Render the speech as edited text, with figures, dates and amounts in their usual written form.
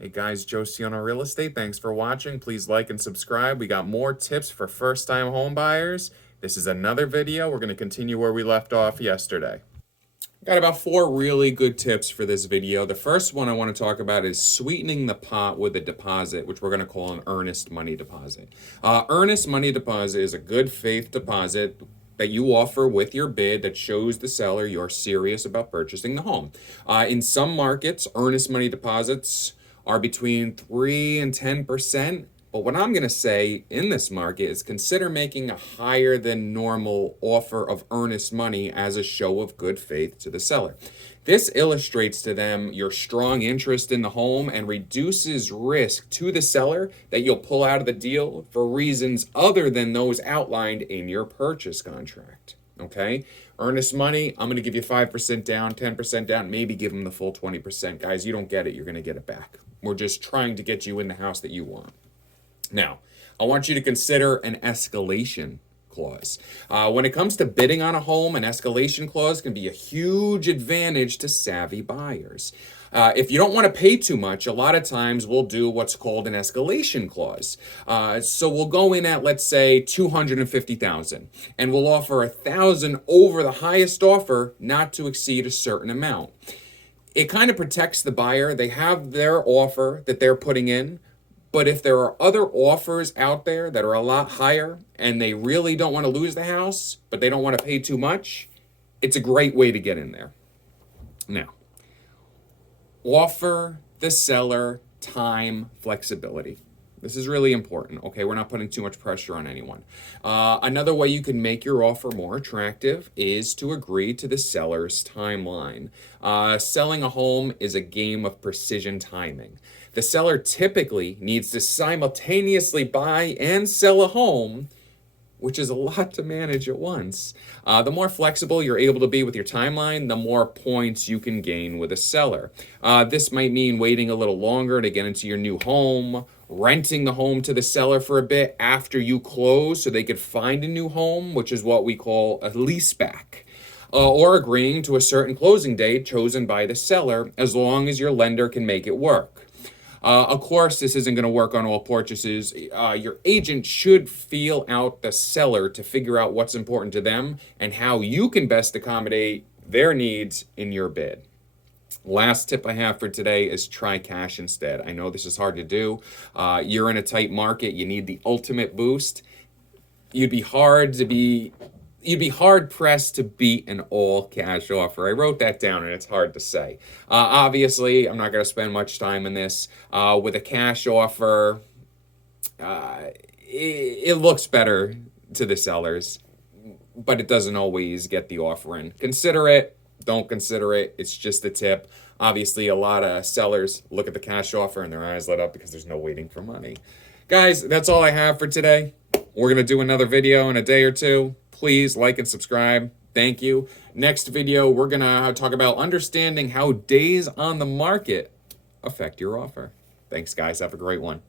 Hey guys, Joe Ciano Real Estate. Thanks for watching. Please like and subscribe. We got more tips for first-time home buyers. This is another video. We're going to continue where we left off yesterday. Got about 4 really good tips for this video. The first one I want to talk about is sweetening the pot with a deposit, which we're going to call an earnest money deposit. Earnest money deposit is a good faith deposit that you offer with your bid that shows the seller you're serious about purchasing the home. In some markets, earnest money deposits are between 3 and 10%. But what I'm going to say in this market is consider making a higher than normal offer of earnest money as a show of good faith to the seller. This illustrates to them your strong interest in the home and reduces risk to the seller that you'll pull out of the deal for reasons other than those outlined in your purchase contract. Okay? Earnest money, I'm going to give you 5% down, 10% down, maybe give them the full 20%. Guys, you don't get it, you're going to get it back. We're just trying to get you in the house that you want. Now, I want you to consider an escalation clause. When it comes to bidding on a home, an escalation clause can be a huge advantage to savvy buyers. If you don't want to pay too much, a lot of times we'll do what's called an escalation clause. So we'll go in at, let's say, $250,000, and we'll offer $1,000 over the highest offer, not to exceed a certain amount. It kind of protects the buyer. They have their offer that they're putting in. But if there are other offers out there that are a lot higher and they really don't want to lose the house, but they don't want to pay too much, it's a great way to get in there. Now, offer the seller time flexibility. This is really important, okay? We're not putting too much pressure on anyone. Another way you can make your offer more attractive is to agree to the seller's timeline. Selling a home is a game of precision timing. The seller typically needs to simultaneously buy and sell a home, which is a lot to manage at once. The more flexible you're able to be with your timeline, the more points you can gain with a seller. This might mean waiting a little longer to get into your new home, renting the home to the seller for a bit after you close so they could find a new home, which is what we call a leaseback. Or agreeing to a certain closing date chosen by the seller as long as your lender can make it work. Of course, this isn't going to work on all purchases. Your agent should feel out the seller to figure out what's important to them and how you can best accommodate their needs in your bid. Last tip I have for today is try cash instead. I know this is hard to do. You're in a tight market. You need the ultimate boost. You'd be hard pressed to beat an all-cash offer. I wrote that down, and it's hard to say. Obviously, I'm not going to spend much time in this. With a cash offer, it looks better to the sellers, but it doesn't always get the offer in. Consider it. Don't consider it. It's just a tip. Obviously, a lot of sellers look at the cash offer, and their eyes light up because there's no waiting for money. Guys, that's all I have for today. We're going to do another video in a day or two. Please like and subscribe. Thank you. Next video, we're going to talk about understanding how days on the market affect your offer. Thanks, guys. Have a great one.